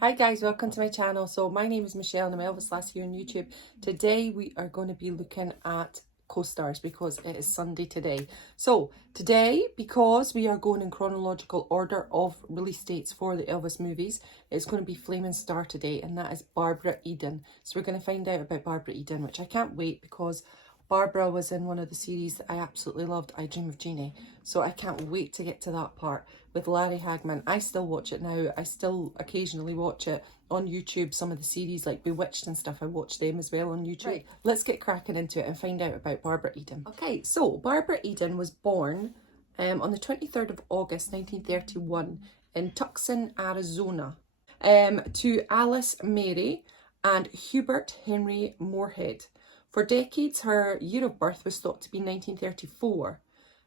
Hi guys, welcome to my channel. So my name is Michelle and I'm Elvis Lass here on YouTube. Today we are going to be looking at CoStars because it is Sunday today. So today, because we are going in chronological order of release dates for the Elvis movies, it's going to be Flaming Star today, and that is Barbara Eden. So we're going to find out about Barbara Eden, which I can't wait because Barbara was in one of the series that I absolutely loved, I Dream of Genie. So I can't wait to get to that part with Larry Hagman. I still watch it now. I still occasionally watch it on YouTube. Some of the series like Bewitched and stuff, I watch them as well on YouTube. Right, let's get cracking into it and find out about Barbara Eden. Okay, so Barbara Eden was born on the 23rd of August 1931 in Tucson, Arizona, to Alice Mary and Hubert Henry Moorhead. For decades, her year of birth was thought to be 1934,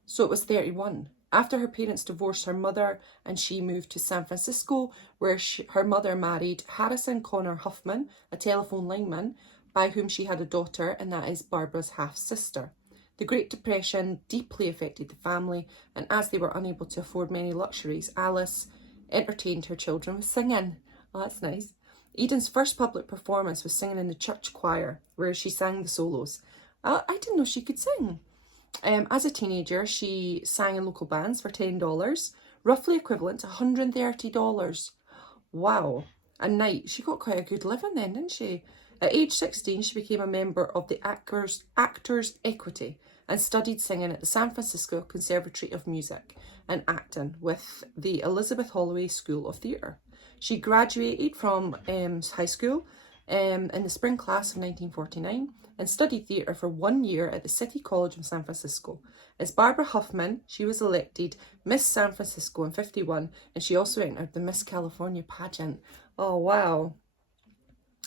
so it was 31. After her parents divorced, her mother and she moved to San Francisco, where her mother married Harrison Connor Huffman, a telephone lineman, by whom she had a daughter, and that is Barbara's half-sister. The Great Depression deeply affected the family, and as they were unable to afford many luxuries, Alice entertained her children with singing. Oh, that's nice. Eden's first public performance was singing in the church choir, where she sang the solos. I didn't know she could sing. As a teenager, she sang in local bands for $10, roughly equivalent to $130. Wow, a night. She got quite a good living then, didn't she? At age 16, she became a member of the Actors Equity and studied singing at the San Francisco Conservatory of Music and Acting with the Elizabeth Holloway School of Theatre. She graduated from high school in the spring class of 1949 and studied theatre for 1 year at the City College of San Francisco. As Barbara Huffman, she was elected Miss San Francisco in 51, and she also entered the Miss California pageant. Oh, wow.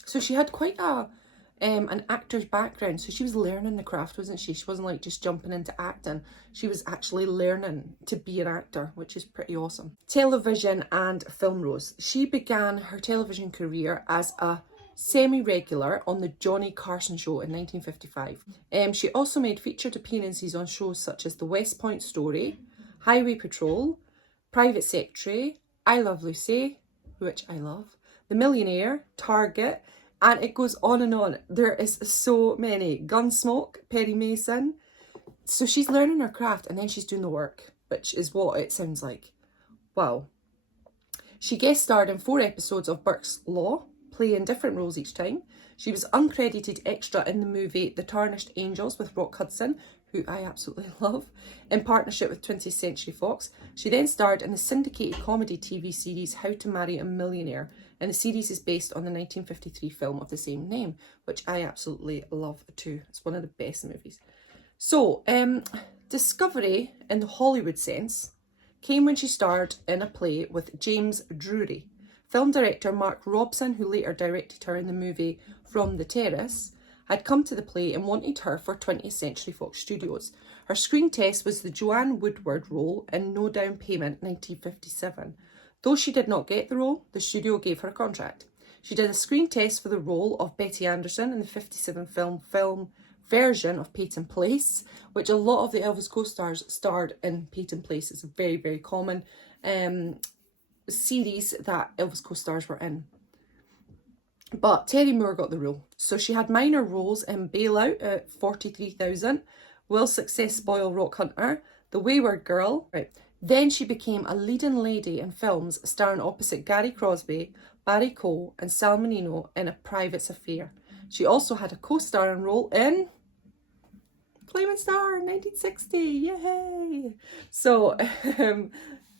So she had quite an actor's background, so she was learning the craft, wasn't she? She wasn't like just jumping into acting. She was actually learning to be an actor, which is pretty awesome. Television and film roles. She began her television career as a semi-regular on the Johnny Carson Show in 1955. She also made featured appearances on shows such as The West Point Story, Highway Patrol, Private Secretary, I Love Lucy, which I love, The Millionaire, Target, and it goes on and on. There is so many. Gunsmoke, Perry Mason. So she's learning her craft and then she's doing the work, which is what it sounds like. Wow. She guest starred in 4 episodes of Burke's Law, playing different roles each time. She was uncredited extra in the movie The Tarnished Angels with Rock Hudson, who I absolutely love, in partnership with 20th Century Fox. She then starred in the syndicated comedy TV series How to Marry a Millionaire, and the series is based on the 1953 film of the same name, which I absolutely love too. It's one of the best movies. So, discovery in the Hollywood sense came when she starred in a play with James Drury. Film director Mark Robson, who later directed her in the movie From the Terrace, had come to the play and wanted her for 20th Century Fox Studios. Her screen test was the Joanne Woodward role in No Down Payment 1957. Though she did not get the role, the studio gave her a contract. She did a screen test for the role of Betty Anderson in the 57 film version of Peyton Place, which a lot of the Elvis co-stars starred in. Peyton Place is a very, very common series that Elvis co-stars were in. But Terry Moore got the role. So she had minor roles in Bailout at 43,000, Will Success Spoil Rock Hunter, The Wayward Girl. Right. Then she became a leading lady in films starring opposite Gary Crosby, Barry Cole and Sal Menino in A Private Affair. She also had a co-starring role in Flaming Star in 1960. Yay! So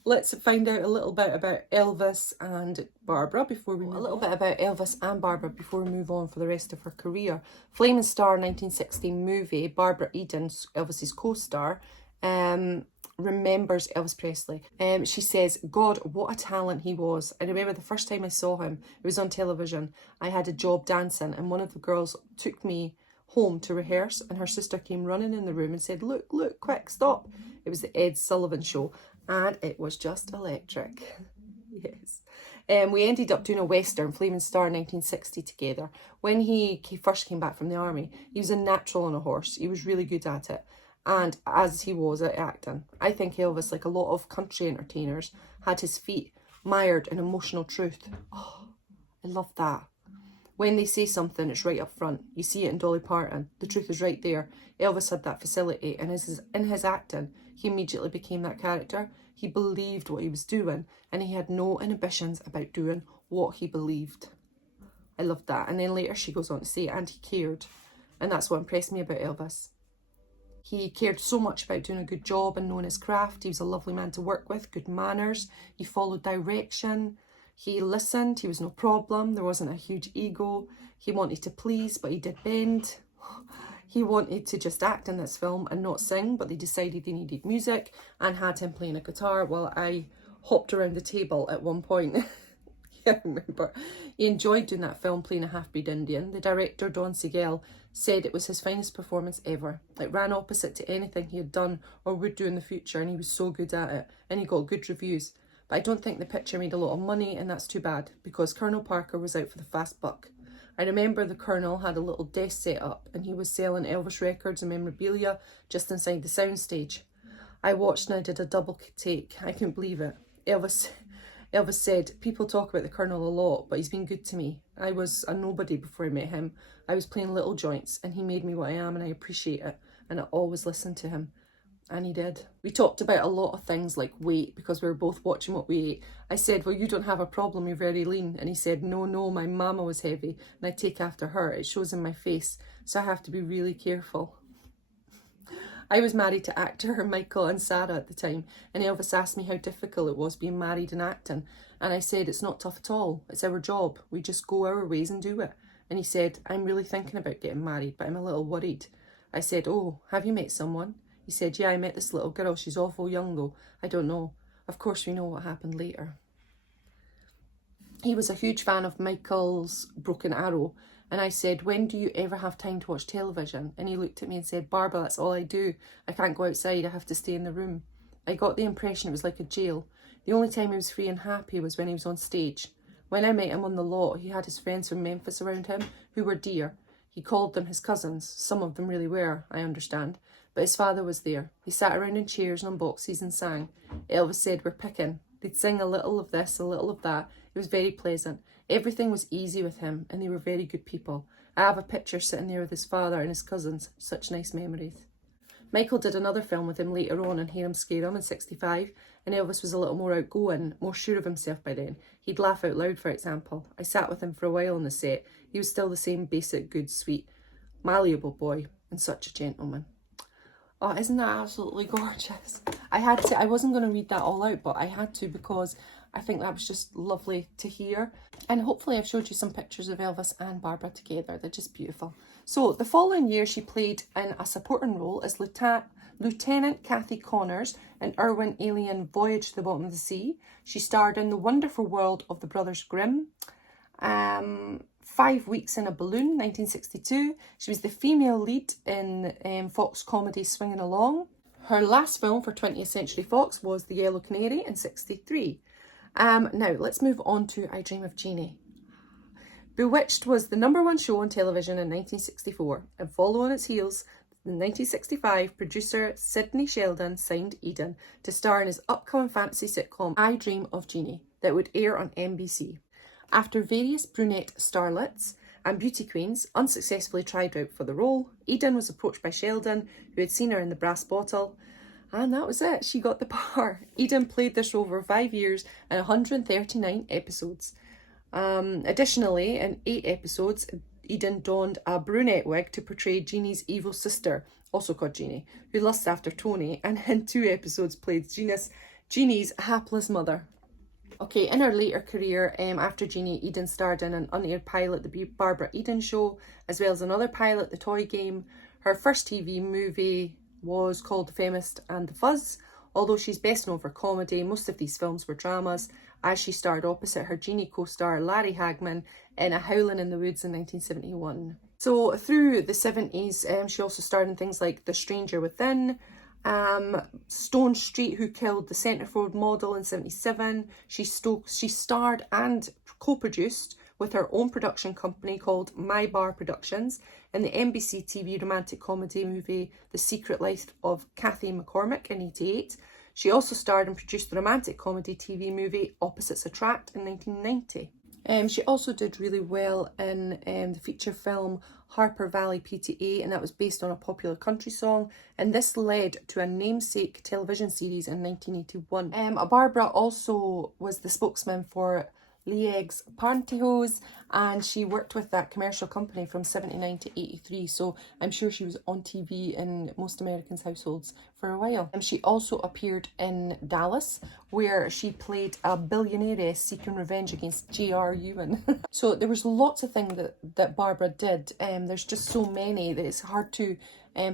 let's find out a little bit about Elvis and Barbara before we move on. A little bit about Elvis and Barbara before we move on for the rest of her career. Flaming Star 1960 movie, Barbara Eden, Elvis's co-star, remembers Elvis Presley. She says, God, what a talent he was. I remember the first time I saw him, it was on television. I had a job dancing and one of the girls took me home to rehearse and her sister came running in the room and said, look, quick, stop. It was the Ed Sullivan Show and it was just electric. Yes. We ended up doing a Western, Flaming Star 1960 together. When he first came back from the army, he was a natural on a horse. He was really good at it. And as he was at acting, I think Elvis, like a lot of country entertainers, had his feet mired in emotional truth. Oh, I love that. When they say something, it's right up front. You see it in Dolly Parton. The truth is right there. Elvis had that facility, and in his acting, he immediately became that character. He believed what he was doing, and he had no inhibitions about doing what he believed. I loved that. And then later she goes on to say, and he cared. And that's what impressed me about Elvis. He cared so much about doing a good job and knowing his craft. He was a lovely man to work with, good manners. He followed direction. He listened. He was no problem. There wasn't a huge ego. He wanted to please, but he did bend. He wanted to just act in this film and not sing, but they decided they needed music and had him playing a guitar while I hopped around the table at one point. Yeah, I remember. He enjoyed doing that film, playing a half-breed Indian. The director, Don Siegel, said it was his finest performance ever. It ran opposite to anything he had done or would do in the future, and he was so good at it, and he got good reviews. But I don't think the picture made a lot of money, and that's too bad, because Colonel Parker was out for the fast buck. I remember the Colonel had a little desk set up, and he was selling Elvis records and memorabilia just inside the soundstage. I watched and I did a double take. I couldn't believe it. Elvis said, people talk about the Colonel a lot, but he's been good to me. I was a nobody before I met him. I was playing little joints, and he made me what I am, and I appreciate it, and I always listened to him. And he did. We talked about a lot of things like weight, because we were both watching what we ate. I said, well, you don't have a problem, you're very lean. And he said, no, my mama was heavy, and I take after her. It shows in my face, so I have to be really careful. I was married to actor Michael and Sarah at the time, and Elvis asked me how difficult it was being married and acting. And I said, it's not tough at all. It's our job. We just go our ways and do it. And he said, I'm really thinking about getting married, but I'm a little worried. I said, oh, have you met someone? He said, yeah, I met this little girl. She's awful young though. I don't know. Of course, we know what happened later. He was a huge fan of Michael's Broken Arrow. And I said, when do you ever have time to watch television? And he looked at me and said, Barbara, that's all I do. I can't go outside. I have to stay in the room. I got the impression it was like a jail. The only time he was free and happy was when he was on stage. When I met him on the lot, he had his friends from Memphis around him who were dear. He called them his cousins. Some of them really were, I understand. But his father was there. He sat around in chairs and on boxes and sang. Elvis said, we're picking. They'd sing a little of this, a little of that. It was very pleasant. Everything was easy with him, and they were very good people. I have a picture sitting there with his father and his cousins. Such nice memories. Michael did another film with him later on, and Hear 'Em Scare 'Em in '65, and Elvis was a little more outgoing, more sure of himself by then. He'd laugh out loud, for example. I sat with him for a while on the set. He was still the same basic, good, sweet, malleable boy, and such a gentleman. Oh, isn't that absolutely gorgeous? I wasn't going to read that all out, but I had to because I think that was just lovely to hear. And hopefully I've showed you some pictures of Elvis and Barbara together. They're just beautiful. So the following year she played in a supporting role as Lieutenant Kathy Connors in Irwin Alien Voyage to the Bottom of the Sea. She starred in The Wonderful World of the Brothers Grimm. 5 Weeks in a Balloon, 1962. She was the female lead in Fox comedy Swinging Along. Her last film for 20th Century Fox was The Yellow Canary in '63. Now, let's move on to I Dream of Genie. Bewitched was the #1 show on television in 1964, and following its heels, in 1965, producer Sidney Sheldon signed Eden to star in his upcoming fantasy sitcom I Dream of Genie that would air on NBC. After various brunette starlets and beauty queens unsuccessfully tried out for the role, Eden was approached by Sheldon, who had seen her in The Brass Bottle, and that was it. She got the part. Eden played this role for 5 years and 139 episodes. Additionally, in 8 episodes, Eden donned a brunette wig to portray Genie's evil sister, also called Genie, who lusts after Tony, and in 2 episodes played Genie's hapless mother. Okay, in her later career, after Genie, Eden starred in an unaired pilot, The Barbara Eden Show, as well as another pilot, The Toy Game. Her first TV movie was called The Feminist and the Fuzz. Although she's best known for comedy, most of these films were dramas, as she starred opposite her Genie co-star Larry Hagman in A Howlin' in the Woods in 1971. So through the 70s, she also starred in things like The Stranger Within, Stone Street, Who Killed the Centerfold Model in '77. She starred and co-produced with her own production company called My Bar Productions in the NBC TV romantic comedy movie The Secret Life of Kathy McCormick in '88. She also starred and produced the romantic comedy TV movie Opposites Attract in 1990. She also did really well in the feature film Harper Valley PTA, and that was based on a popular country song, and this led to a namesake television series in 1981. Barbara also was the spokesman for Lieg's Pantyhose, and she worked with that commercial company from 79 to 83, so I'm sure she was on TV in most Americans' households for a while. And she also appeared in Dallas, where she played a billionaire seeking revenge against J.R. Ewing. So there was lots of things that Barbara did. There's just so many that it's hard to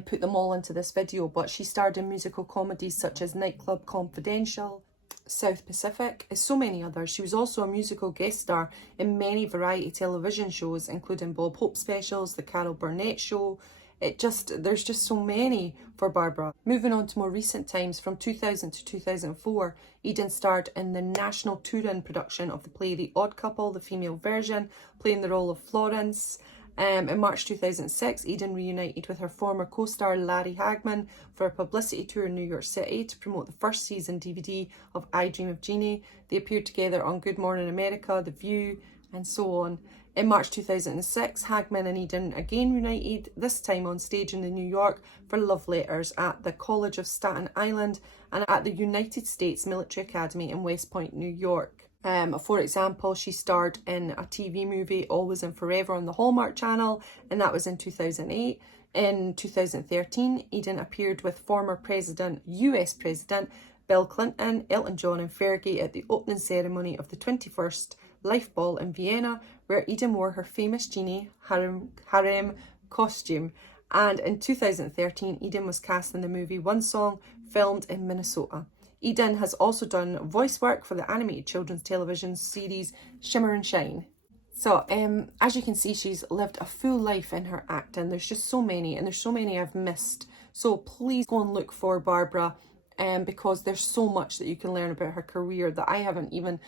put them all into this video, but she starred in musical comedies such as Nightclub Confidential, South Pacific, and so many others. She was also a musical guest star in many variety television shows, including Bob Hope specials, The Carol Burnett Show. There's just so many for Barbara. Moving on to more recent times, from 2000 to 2004, Eden starred in the national touring production of the play The Odd Couple, the female version, playing the role of Florence. In March 2006, Eden reunited with her former co-star Larry Hagman for a publicity tour in New York City to promote the first season DVD of I Dream of Genie. They appeared together on Good Morning America, The View, and so on. In March 2006, Hagman and Eden again reunited, this time on stage in New York for Love Letters at the College of Staten Island and at the United States Military Academy in West Point, New York. For example, she starred in a TV movie, Always and Forever, on the Hallmark Channel, and that was in 2008. In 2013, Eden appeared with former US President Bill Clinton, Elton John and Fergie at the opening ceremony of the 21st Life Ball in Vienna, where Eden wore her famous genie harem costume. And in 2013, Eden was cast in the movie One Song, filmed in Minnesota. Eden has also done voice work for the animated children's television series Shimmer and Shine. So as you can see, she's lived a full life in her acting. There's just so many, and there's so many I've missed. So please go and look for Barbara, because there's so much that you can learn about her career that I haven't even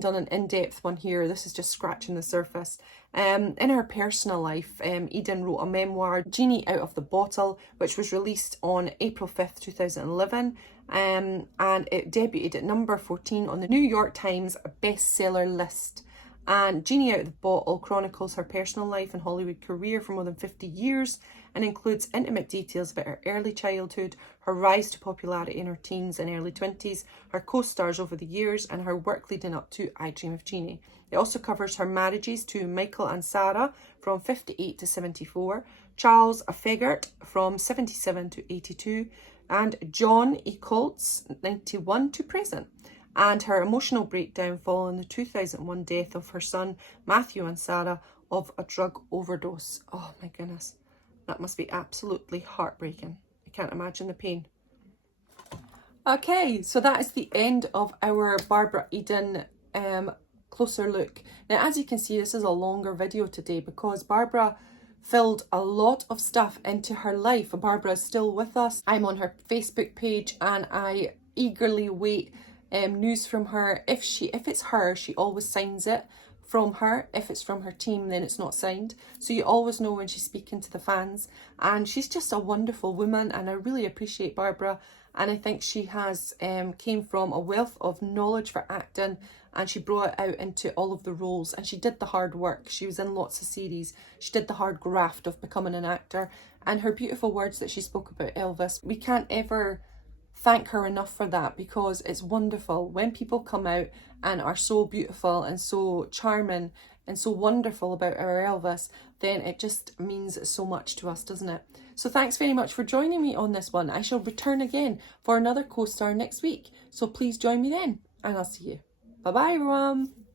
done an in-depth one here. This is just scratching the surface. In her personal life, Eden wrote a memoir, Genie Out of the Bottle, which was released on April 5th, 2011. And it debuted at number 14 on the New York Times bestseller list. And Genie Out of the Bottle chronicles her personal life and Hollywood career for more than 50 years and includes intimate details about her early childhood, her rise to popularity in her teens and early 20s, her co-stars over the years, and her work leading up to I Dream of Genie. It also covers her marriages to Michael and Sarah from 58 to 74, Charles Fegert from 77 to 82, and John E. Coltz, 91 to present, and her emotional breakdown following the 2001 death of her son, Matthew and Sarah, of a drug overdose. Oh my goodness, that must be absolutely heartbreaking. I can't imagine the pain. Okay, so that is the end of our Barbara Eden closer look. Now, as you can see, this is a longer video today because Barbara filled a lot of stuff into her life. Barbara is still with us. I'm on her Facebook page and I eagerly wait news from her. If it's her, she always signs it from her. If it's from her team, then it's not signed. So you always know when she's speaking to the fans. And she's just a wonderful woman, and I really appreciate Barbara. And I think she has came from a wealth of knowledge for acting, and she brought it out into all of the roles, and she did the hard work. She was in lots of series. She did the hard graft of becoming an actor, and her beautiful words that she spoke about Elvis, we can't ever thank her enough for that, because it's wonderful when people come out and are so beautiful and so charming and so wonderful about our Elvis, then it just means so much to us, doesn't it? So thanks very much for joining me on this one. I shall return again for another co-star next week, so please join me then, and I'll see you. Bye bye everyone.